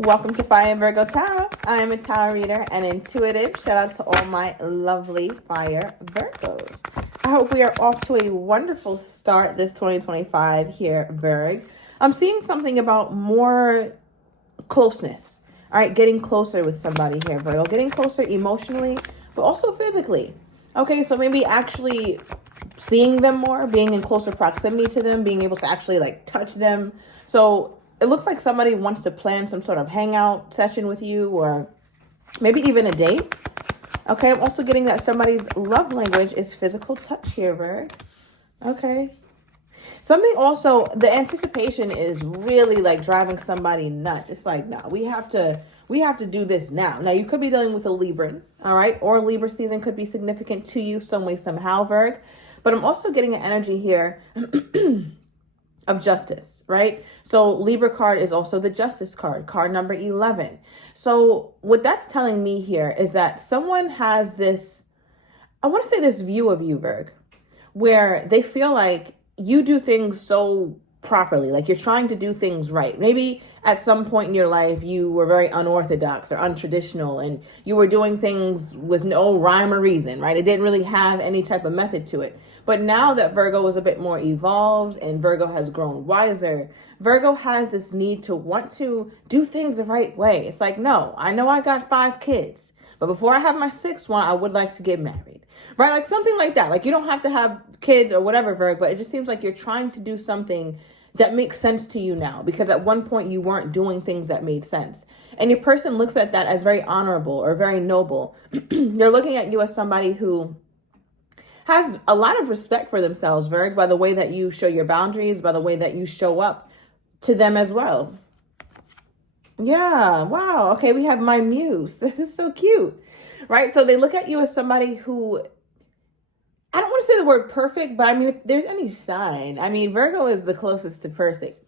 Welcome to Fire Virgo Tarot. I am a tarot reader and intuitive. Shout out to all my lovely Fire Virgos. I hope we are off to a wonderful start this 2025 here, Virg. I'm seeing something about more closeness. All right, getting closer with somebody here, Virgo. Getting closer emotionally, but also physically. Okay, so maybe actually seeing them more, being in closer proximity to them, being able to actually like touch them. So it looks like somebody wants to plan some sort of hangout session with you, or maybe even a date. Okay, I'm also getting that somebody's love language is physical touch here, Virg. Okay. Something also, the anticipation is really like driving somebody nuts. It's like, no, we have to do this now. Now, you could be dealing with a Libran, all right? Or Libra season could be significant to you some way, somehow, Virg. But I'm also getting an energy here of justice, right? So Libra card is also the justice card, card number 11. So what that's telling me here is that someone has this, I want to say this view of you, Virg, where they feel like you do things so properly, like you're trying to do things right. Maybe at some point in your life, you were very unorthodox or untraditional, and you were doing things with no rhyme or reason, right? It didn't really have any type of method to it. But now that Virgo is a bit more evolved and Virgo has grown wiser, Virgo has this need to want to do things the right way. It's like, no, I know I got 5 kids, but before I have my 6th one, I would like to get married, right? Like something like that. Like you don't have to have kids or whatever, Virg, but it just seems like you're trying to do something that makes sense to you now, because at one point you weren't doing things that made sense. And your person looks at that as very honorable or very noble. They're looking at you as somebody who has a lot of respect for themselves, Virg, by the way that you show your boundaries, by the way that you show up to them as well. Yeah, wow. Okay, we have my muse. This is so cute, right? So they look at you as somebody who, I don't want to say the word perfect, but I mean, if there's any sign, I mean, Virgo is the closest to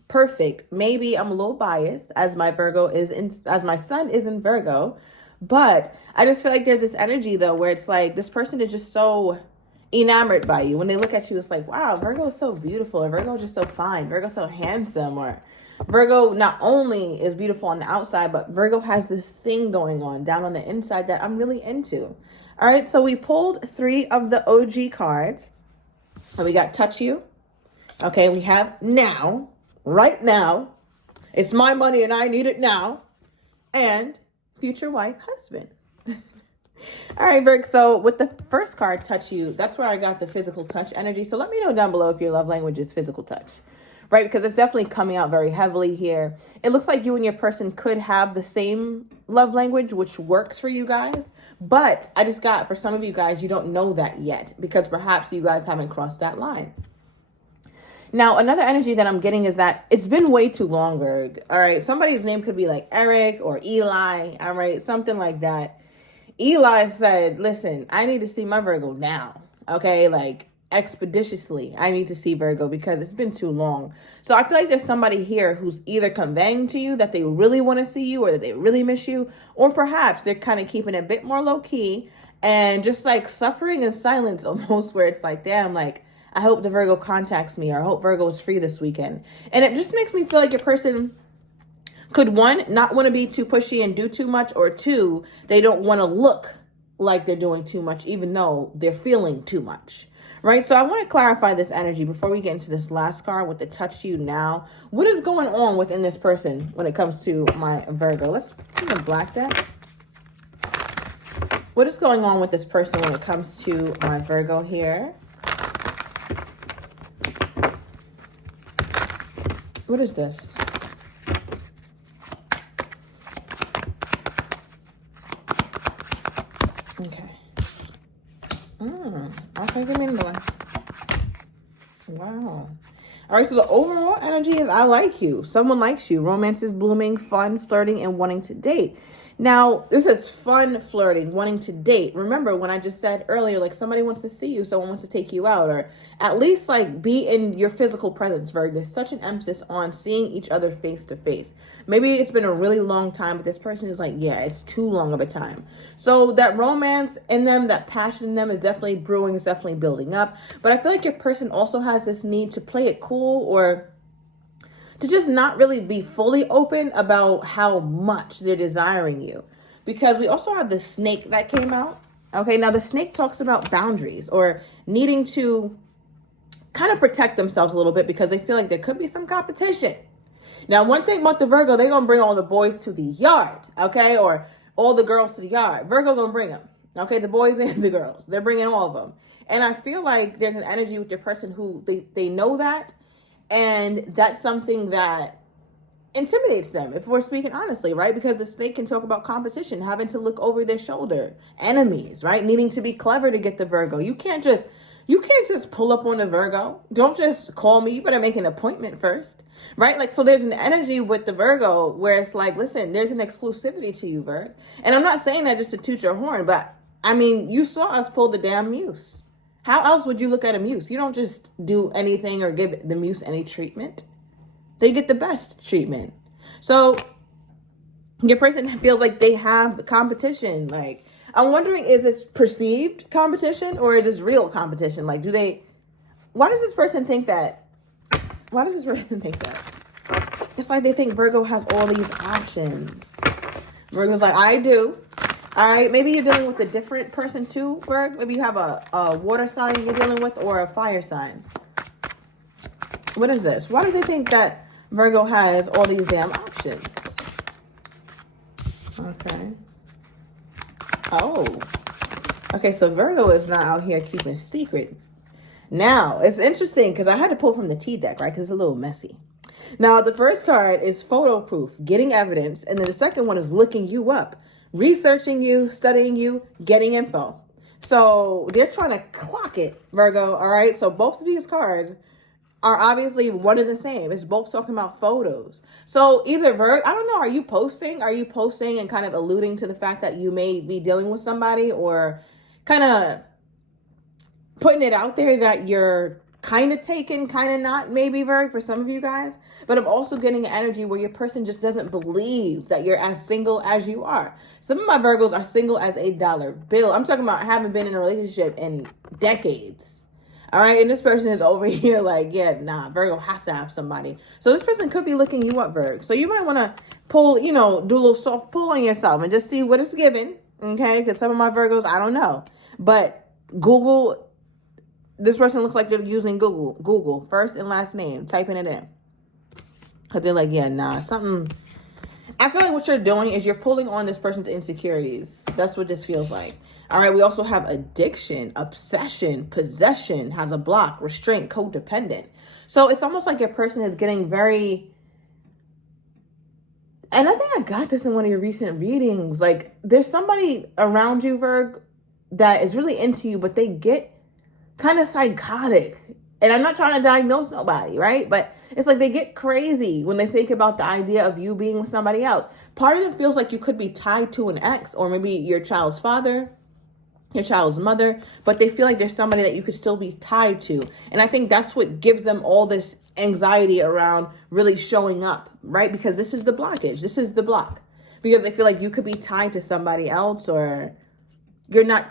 perfect. Maybe I'm a little biased as my as my sun is in Virgo, but I just feel like there's this energy though, where it's like this person is just so enamored by you. When they look at you, it's like, wow, Virgo is so beautiful, or Virgo is just so fine, Virgo's so handsome, or Virgo not only is beautiful on the outside, but Virgo has this thing going on down on the inside that I'm really into. All right, so we pulled 3 of the OG cards. And we got touch you. Okay, we have now, right now. It's my money and I need it now. And future wife, husband. All right, Virg, so with the first card, touch you, that's where I got the physical touch energy. So let me know down below if your love language is physical touch, right? Because it's definitely coming out very heavily here. It looks like you and your person could have the same love language, which works for you guys. But I just got, for some of you guys, you don't know that yet because perhaps you guys haven't crossed that line. Now, another energy that I'm getting is that it's been way too long, Virg. All right, somebody's name could be like Eric or Eli, all right, something like that. Eli said, listen, I need to see my Virgo now, okay? Like, expeditiously, I need to see Virgo because it's been too long. So I feel like there's somebody here who's either conveying to you that they really want to see you or that they really miss you, or perhaps they're kind of keeping it a bit more low-key and just like suffering in silence almost, where it's like, damn, like, I hope the Virgo contacts me, or I hope Virgo is free this weekend. And it just makes me feel like your person could, 1, not want to be too pushy and do too much, or 2, they don't want to look like they're doing too much, even though they're feeling too much, right? So I want to clarify this energy before we get into this last card with the touch you now. What is going on within this person when it comes to my Virgo? Let's do the black deck. What is going on with this person when it comes to my Virgo here? What is this? Okay. Okay, give me another one. Wow. All right, so the overall energy is I like you. Someone likes you. Romance is blooming, fun, flirting, and wanting to date. Now, this is fun, flirting, wanting to date. Remember when I just said earlier, like somebody wants to see you, someone wants to take you out, or at least like be in your physical presence, Virg. There's such an emphasis on seeing each other face to face. Maybe it's been a really long time, but this person is like, yeah, it's too long of a time. So that romance in them, that passion in them is definitely brewing, is definitely building up. But I feel like your person also has this need to play it cool, or to just not really be fully open about how much they're desiring you. Because we also have the snake that came out. Okay, now the snake talks about boundaries or needing to kind of protect themselves a little bit because they feel like there could be some competition. Now, one thing about the Virgo, they're going to bring all the boys to the yard, okay? Or all the girls to the yard. Virgo going to bring them, okay? The boys and the girls. They're bringing all of them. And I feel like there's an energy with your person who they know that. And that's something that intimidates them, if we're speaking honestly, right? Because the snake can talk about competition, having to look over their shoulder, enemies, right? Needing to be clever to get the Virgo. You can't just pull up on a Virgo. Don't just call me. You better make an appointment first, right? Like, so there's an energy with the Virgo where it's like, listen, there's an exclusivity to you, Virg. And I'm not saying that just to toot your horn, but I mean, you saw us pull the damn muse. How else would you look at a muse? You don't just do anything or give the muse any treatment. They get the best treatment. So your person feels like they have competition. Like, I'm wondering, is this perceived competition or is this real competition? Like, why does this person think that? Why does this person think that? It's like they think Virgo has all these options. Virgo's like, I do. All right, maybe you're dealing with a different person too, Virg. Maybe you have a water sign you're dealing with or a fire sign. What is this? Why do they think that Virgo has all these damn options? Okay. Oh. Okay, so Virgo is not out here keeping secret. Now, it's interesting because I had to pull from the T deck, right? Because it's a little messy. Now, the first card is photo proof, getting evidence. And then the second one is looking you up, researching you, studying you, getting info. So they're trying to clock it, Virgo. All right. So both of these cards are obviously one and the same. It's both talking about photos. So either Virgo, I don't know, are you posting? Are you posting and kind of alluding to the fact that you may be dealing with somebody, or kind of putting it out there that you're kind of taken, kind of not, maybe, Virgo, for some of you guys. But I'm also getting an energy where your person just doesn't believe that you're as single as you are. Some of my Virgos are single as a dollar bill. I'm talking about haven't been in a relationship in decades. All right, and this person is over here like, yeah, nah, Virgo has to have somebody. So this person could be looking you up, Virgo. So you might want to pull, do a little soft pull on yourself and just see what it's given, okay? Because some of my Virgos, I don't know. But Google, this person looks like they're using Google, first and last name, typing it in. Because they're like, yeah, nah, something. I feel like what you're doing is you're pulling on this person's insecurities. That's what this feels like. All right, we also have addiction, obsession, possession, has a block, restraint, codependent. So it's almost like your person is getting very, and I think I got this in one of your recent readings, like there's somebody around you, Virg, that is really into you, but they get kind of psychotic. And I'm not trying to diagnose nobody, right? But it's like they get crazy when they think about the idea of you being with somebody else. Part of them feels like you could be tied to an ex, or maybe your child's father, your child's mother, but they feel like there's somebody that you could still be tied to. And I think that's what gives them all this anxiety around really showing up, right? Because this is the blockage. This is the block. Because they feel like you could be tied to somebody else, or you're not,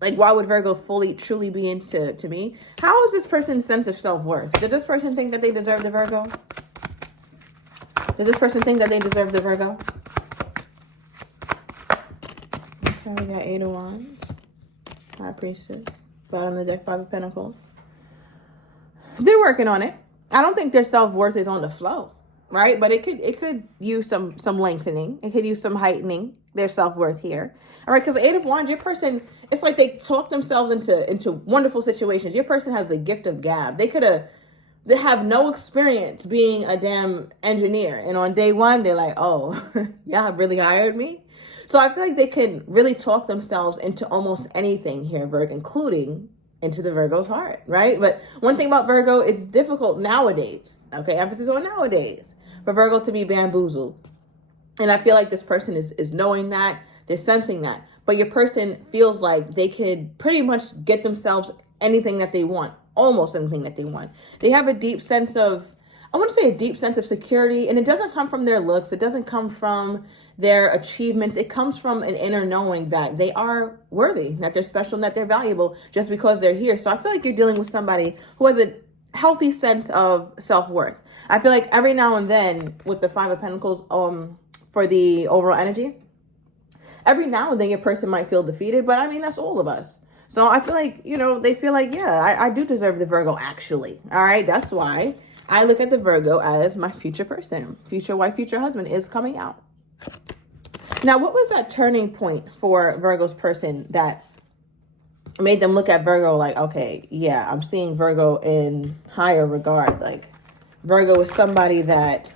like, why would Virgo fully, truly be into me? How is this person's sense of self-worth? Does this person think that they deserve the Virgo? Does this person think that they deserve the Virgo? Okay, we got 8 of Wands, High Priestess, bottom of the deck, 5 of Pentacles. They're working on it. I don't think their self-worth is on the flow, right? But it could use some lengthening. It could use some heightening their self-worth here. All right, because 8 of Wands, your person, it's like they talk themselves into wonderful situations. Your person has the gift of gab. They have no experience being a damn engineer. And on day one, they're like, oh, y'all really hired me? So I feel like they can really talk themselves into almost anything here, Virgo, including into the Virgo's heart, right? But one thing about Virgo, is difficult nowadays, okay? Emphasis on nowadays, for Virgo to be bamboozled. And I feel like this person is knowing that, they're sensing that. But your person feels like they could pretty much get themselves anything that they want, almost anything that they want. They have a deep sense of, I want to say a deep sense of security, and it doesn't come from their looks. It doesn't come from their achievements. It comes from an inner knowing that they are worthy, that they're special, and that they're valuable just because they're here. So I feel like you're dealing with somebody who has healthy sense of self-worth. I feel like every now and then with the Five of Pentacles, for the overall energy, every now and then your person might feel defeated, but I mean, that's all of us. So I feel like, you know, they feel like, yeah, I do deserve the Virgo actually. All right. That's why I look at the Virgo as my future person. Future wife, future husband is coming out. Now, what was that turning point for Virgo's person that made them look at Virgo like, okay, yeah, I'm seeing Virgo in higher regard. Like, Virgo is somebody that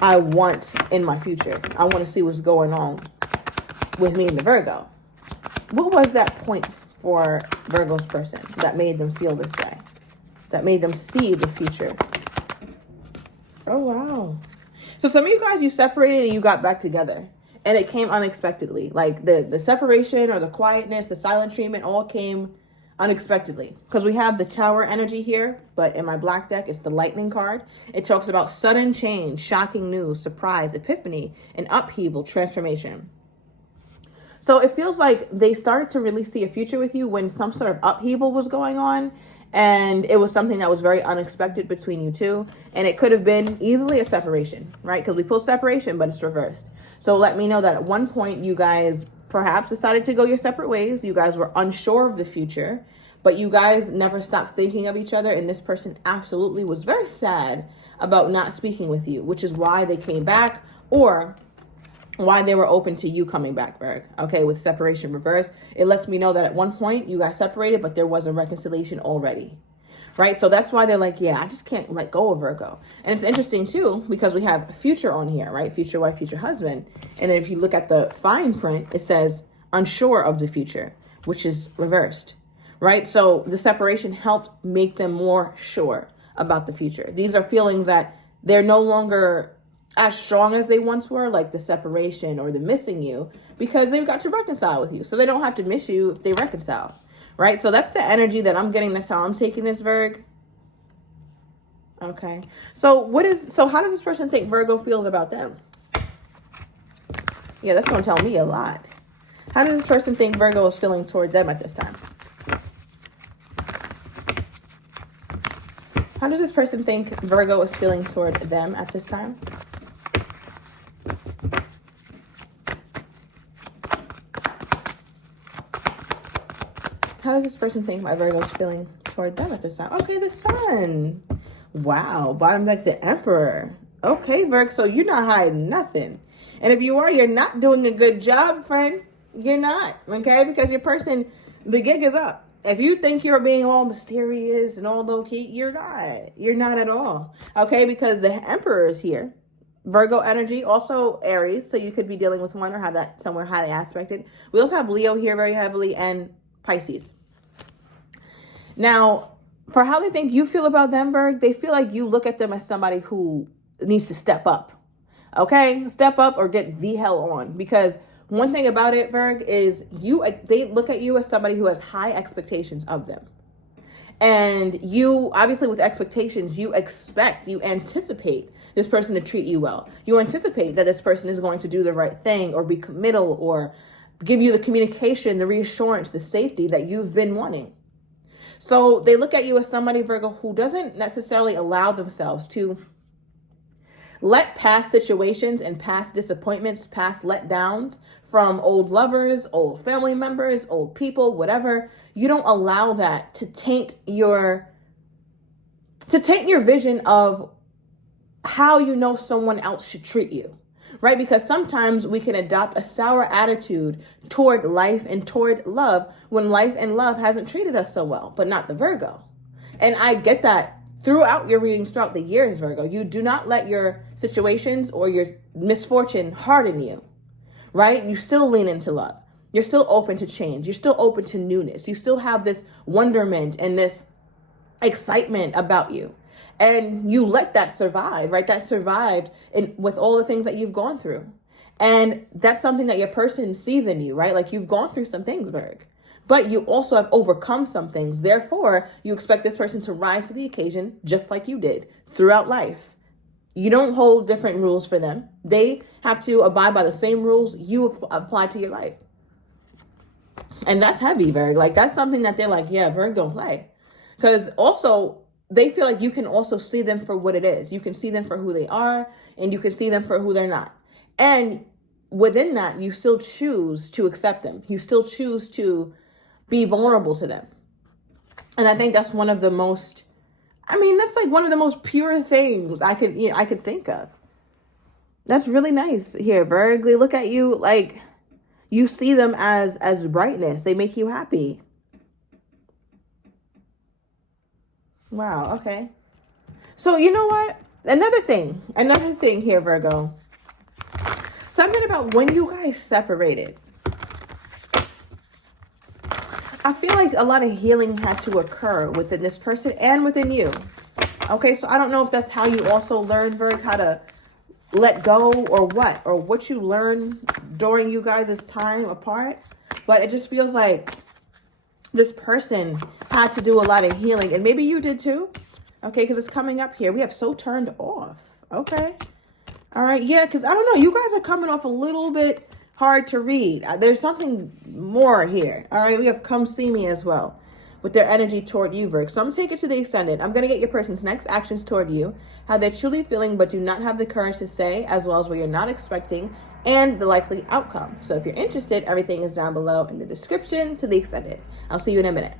I want in my future. I want to see what's going on with me and the Virgo. What was that point for Virgo's person that made them feel this way? That made them see the future? Oh, wow. So some of you guys, you separated and you got back together. And it came unexpectedly. Like the separation or the quietness, the silent treatment all came unexpectedly. Because we have the Tower energy here, but in my black deck, it's the Lightning card. It talks about sudden change, shocking news, surprise, epiphany, and upheaval, transformation. So it feels like they started to really see a future with you when some sort of upheaval was going on. And it was something that was very unexpected between you two. And it could have been easily a separation, right? Because we pull separation, but it's reversed. So let me know that at one point you guys perhaps decided to go your separate ways. You guys were unsure of the future, but you guys never stopped thinking of each other. And this person absolutely was very sad about not speaking with you, which is why they came back, or why they were open to you coming back, Virg. Okay, with separation reversed, it lets me know that at one point you got separated, but there was a reconciliation already, right? So that's why they're like, yeah, I just can't let go of Virgo. And it's interesting too, because we have future on here, right? Future wife, future husband. And if you look at the fine print, it says unsure of the future, which is reversed, right? So the separation helped make them more sure about the future. These are feelings that they're no longer as strong as they once were, like the separation or the missing you, because they've got to reconcile with you. So they don't have to miss you if they reconcile, right? So that's the energy that I'm getting. That's how I'm taking this, Virg. Okay. So how does this person think Virgo feels about them? Yeah, that's going to tell me a lot. How does this person think Virgo is feeling toward them at this time? How does this person think Virgo is feeling toward them at this time? How does this person think my Virgo's feeling toward them at this time? Okay, the Sun. Wow, bottom deck, the Emperor. Okay, Virg, so you're not hiding nothing. And if you are, you're not doing a good job, friend. You're not, okay? Because your person, the gig is up. If you think you're being all mysterious and all low-key, you're not. You're not at all, okay? Because the Emperor is here. Virgo energy, also Aries, so you could be dealing with one or have that somewhere highly aspected. We also have Leo here very heavily, and Pisces. Now, for how they think you feel about them, Virg, they feel like you look at them as somebody who needs to step up. Okay? Step up or get the hell on. Because one thing about it, Virg, is they look at you as somebody who has high expectations of them. And you, obviously with expectations, you anticipate this person to treat you well. You anticipate that this person is going to do the right thing or be committal or give you the communication, the reassurance, the safety that you've been wanting. So they look at you as somebody, Virgo, who doesn't necessarily allow themselves to let past situations and past disappointments, past letdowns from old lovers, old family members, old people, whatever. You don't allow that to taint your vision of how you know someone else should treat you. Right? Because sometimes we can adopt a sour attitude toward life and toward love when life and love hasn't treated us so well, but not the Virgo. And I get that throughout your readings, throughout the years, Virgo. You do not let your situations or your misfortune harden you, right? You still lean into love. You're still open to change. You're still open to newness. You still have this wonderment and this excitement about you. And you let that survive, right? That survived with all the things that you've gone through. And that's something that your person sees in you, right? Like you've gone through some things, Virg. But you also have overcome some things. Therefore, you expect this person to rise to the occasion just like you did throughout life. You don't hold different rules for them. They have to abide by the same rules you apply to your life. And that's heavy, Virg. Like that's something that they're like, yeah, Virg don't play. Because also, they feel like you can also see them for what it is. You can see them for who they are, and you can see them for who they're not. And within that, you still choose to accept them. You still choose to be vulnerable to them. And I think that's one of the most, that's like one of the most pure things I could think of. That's really nice here, Virgo. Look at you, like you see them as brightness. They make you happy. Wow, okay. So you know what? Another thing here, Virgo. Something about when you guys separated. I feel like a lot of healing had to occur within this person and within you. Okay, so I don't know if that's how you also learned, Virgo, how to let go or what you learned during you guys' time apart. But it just feels like this person had to do a lot of healing, and maybe you did too. Okay, because it's coming up here. We have so turned off. Okay. All right. Yeah, because I don't know. You guys are coming off a little bit hard to read. There's something more here. All right. We have come see me as well with their energy toward you, Virgo. So I'm going to take it to the extended. I'm going to get your person's next actions toward you, how they're truly feeling but do not have the courage to say, as well as what you're not expecting, and the likely outcome. So if you're interested, everything is down below in the description to the extended. I'll see you in a minute.